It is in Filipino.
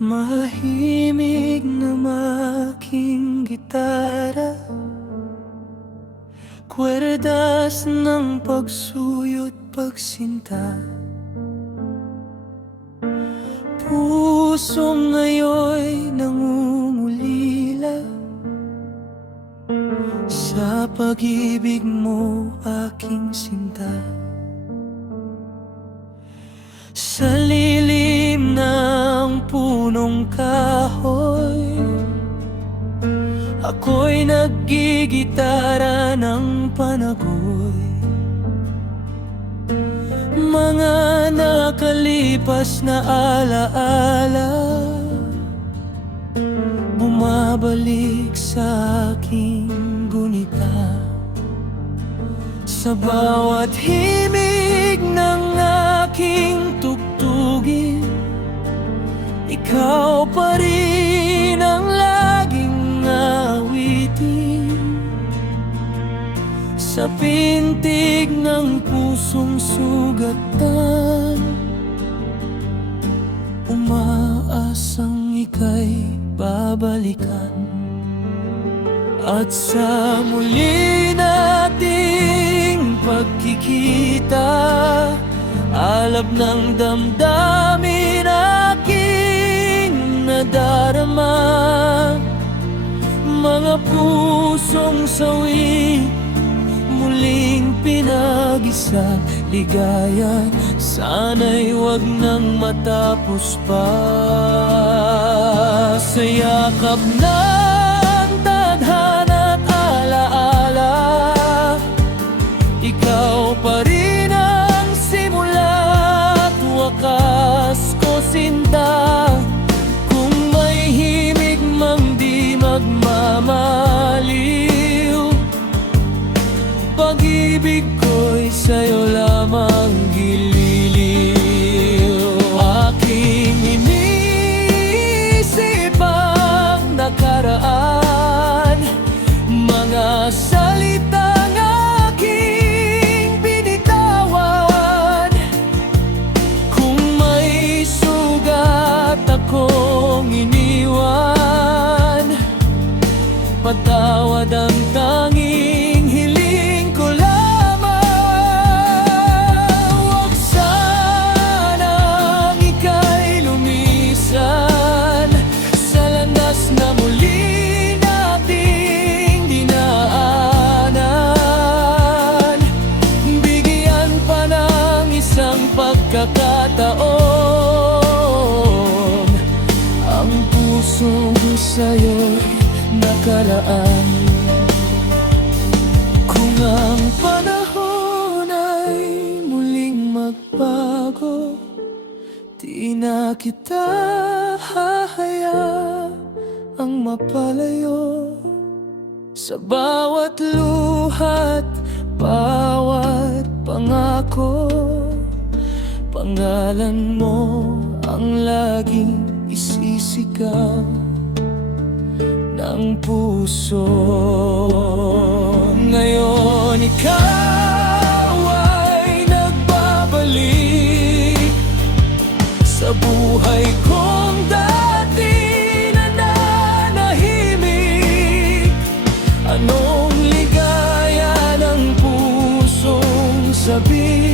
Mahimig na making gitara, kwerdas ng pagsuyot pagsinta. Pusong ngayo'y nangungulila sa pag-ibig mo, aking sinta. Sa lilim ng punong kahoy, ako'y naggigitara ng panagoy. Mga nakalipas na alaala bumabalik sa aking gunita. Sa bawat himig ng aking tugtugin, ikaw pa rin ang laging awitin. Sa pintig ng pusong sugatan, umaasang ika'y babalikan. At sa muli nating pagkikita, alab ng damdamin aking nadarama. Mga pusong sawi muling pinag-isa, ligaya sana'y wag nang matapos pa. Sa yakap ng tadhana't alaala, ikaw pa rin ang simula't wakas ko, sinta. Kung may himig mang di magmamaliw, pag-ibig ko'y sa'yo lamang gililiw. Aking iniisip ang nakaraan, mga salitang aking binitawan. Kung may sugat akong iniwan, patawad ang tanging hiling ko lamang. Huwag sanang ika'y lumisan sa landas na muli nating dinaanan. Bigyan pa ng isang pagkakataon ang puso ko sa'yo'y nakalaan. Kung ang panahon ay muling magbago, di na kita hahayaang mapalayo. Sa bawat luha't bawat pangako, pangalan mo ang laging isisigaw ng puso. Ngayon ikaw ay nagbabalik sa buhay kong dati nananahimik. Anong ligaya ng pusong sabi